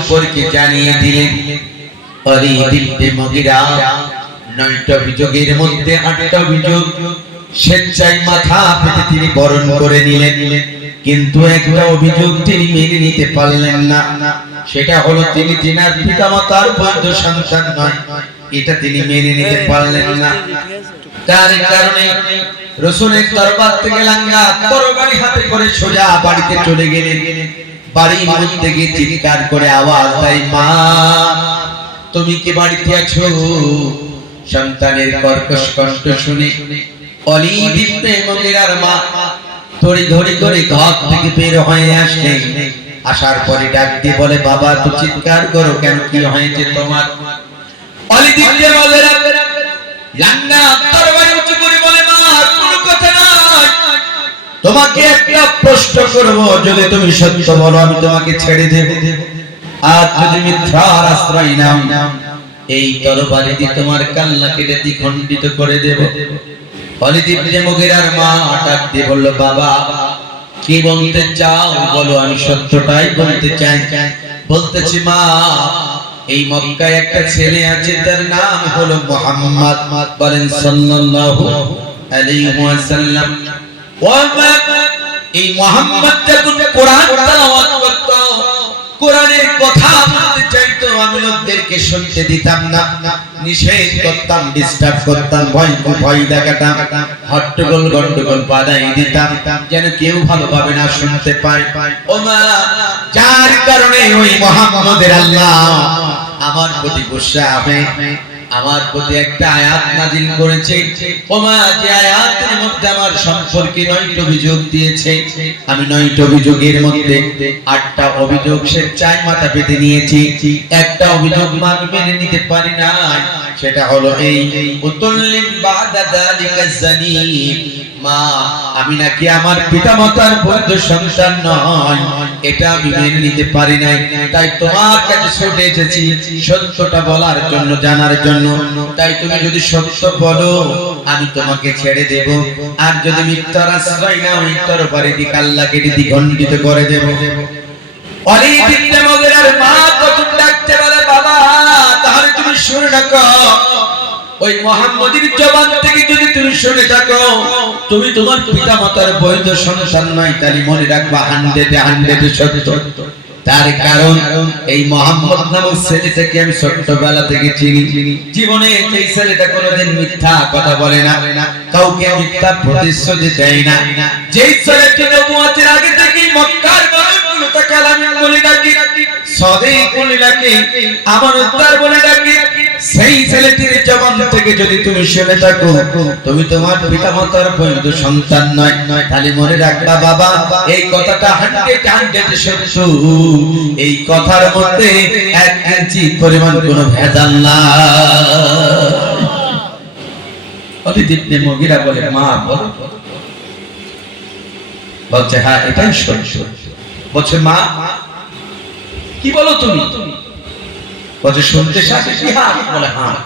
সম্পর্কে জানিয়ে দিলেন। ওয়ালিদ ইবনে মুগিরা 9টা অভিযোগের মধ্যে 8টা অভিযোগ স্বেচ্ছায় মাথা পেতে তিনি বরণ করে নিলেন, কিন্তু একটা অভিযোগ তিনি মেনে নিতে পারলেন না। সেটা হলো তিনি তিনার পিতামাতার বৈধ সন্তান নয়, এটা তিনি মেনে নিতে পারলেন না। তার কারণে রাসূলের দরবার থেকে লাঙ্গা তরবারি হাতে করে সোজা বাড়িতে চলে গেলেন। বাড়ির মধ্যে গিয়ে চিৎকার করে আওয়াজ দেয়, মা তুমি কি বাড়িতে আছো? সন্তানের কর্কশ কণ্ঠ শুনে ওয়ালিদ ইবনে মুগিরার মা তড়িঘড়ি করে ঘর থেকে বের হয়ে আসলেন। আসার পরে ডাক দিয়ে বলে, বাবা তো চিৎকার করো কেন, কি হয়েছে তোমার? ওয়ালিদ ইবনে মুগিরা লাঙ্গা তরবারি উঁচু করে বলে, মা কোনো কথা নয়, তোমাকে একটা প্রশ্ন করব, যদি তুমি সত্য বলো আমি তোমাকে ছেড়ে দেব, আর যদি মিথ্যার আশ্রয় নাও এই তরবারি দিয়ে তোমার কাল্লা কেটে দ্বিখণ্ডিত করে দেব। ওয়ালিদ ইবনে মুগিরার মা ডাক দিয়ে বলল, বাবা কি বলতে চাও বলো, আমি সত্যটাই বলতে চাই। বলতেছি মা, এই মক্কায় একটা ছেলে আছে, তার নাম হলো মুহাম্মদ, বলেন সাল্লাল্লাহু আলাইহি ওয়াসাল্লাম। এই মুহাম্মদ যখন কোরআন তেলাওয়াত করত, কোরআনের কথা বলতে চাইতো, আমি লোকদেরকে শুনতে দিতাম না, নিষেধ করতাম, ডিস্টার্ব করতাম, ভয় দেখাতাম, হট্টগোল গন্ডগোল বাধাই দিতাম, যেন কেউ ভালোভাবে না শুনতে পায়। ও মা, যার কারণে ওই মুহাম্মদের আল্লাহ আমার প্রতি গুসা হয়ে আমার প্রতি একটা আয়াত নাযিল করেছে। ও মা, যে আয়াতের মধ্যে আমার সম্পর্কে 9টা অভিযোগ দিয়েছে, আমি 9টা অভিযোগের মধ্যে 8টা অভিযোগ স্বেচ্ছায় মাথা পেতে নিয়েছি, একটা অভিযোগ আমি মেনে নিতে পারি না, সেটা হলো এই উতুল্লিম বাদা যালিকা জানি। মা, আমি নাকি আমার পিতামাতার বৈধ সন্তান নয়, এটা আমি মেনে নিতে পারি নাই, তাই তোমার কাছে ছুটে এসেছি সত্যটা বলার জন্য, জানার জন্য। তাই তুমি যদি সত্য বলো আমি তোমাকে ছেড়ে দেব, আর যদি মিথ্যার আশ্রয় নাও এই তরবারি দিয়ে কাল্লা কেটে দ্বিখণ্ডিত করে দেব। ওয়ালিদ ইবনে মুগিরার মা তখন ডাকতে বলে, বাবা তাহলে তুমি শুনে রাখো, ওই মুহাম্মদের জবান থেকে যদি তুমি শুনে থাকো তুমি তোমার পিতামাতার বৈধ সন্তান নয়, তাহলে মনে রাখবা 100 সত্য। তার কারণ এই মুহাম্মদ নামক ছেলেটাকে আমি ছোটবেলা থেকে চিনি, জীবনে এই ছেলেটা কোনোদিন মিথ্যা কথা বলে না, কাউকে মিথ্যা প্রতিশ্রুতি দেয় না। যেই ছেলেটি নবুয়তের আগে থেকেই মক্কার মানুষগুলো তাকে আলামিন বলে ডাকে, সাদিক বলে ডাকে, আমানতদার বলে ডাকে, সেই ছেলেটির জবান থেকে যদি তুমি শুনে থাকো তুমি তোমার পিতামাতার বৈধ সন্তান নয়, তাহলে মনে রাখবা বাবা এই কথাটা 100 সত্য, এই কথার মধ্যে 1 ইঞ্চি পরিমাণ কোনো ভেজাল নাই। ওয়ালিদ ইবনে মুগিরা বলে, মা বলো। বলছে, হ্যাঁ এটাই সত্য। বলছে, মা কি বলো তুমি? বলছে, শুনতে চাচ্ছি? হ্যাঁ। বলে, হ্যাঁ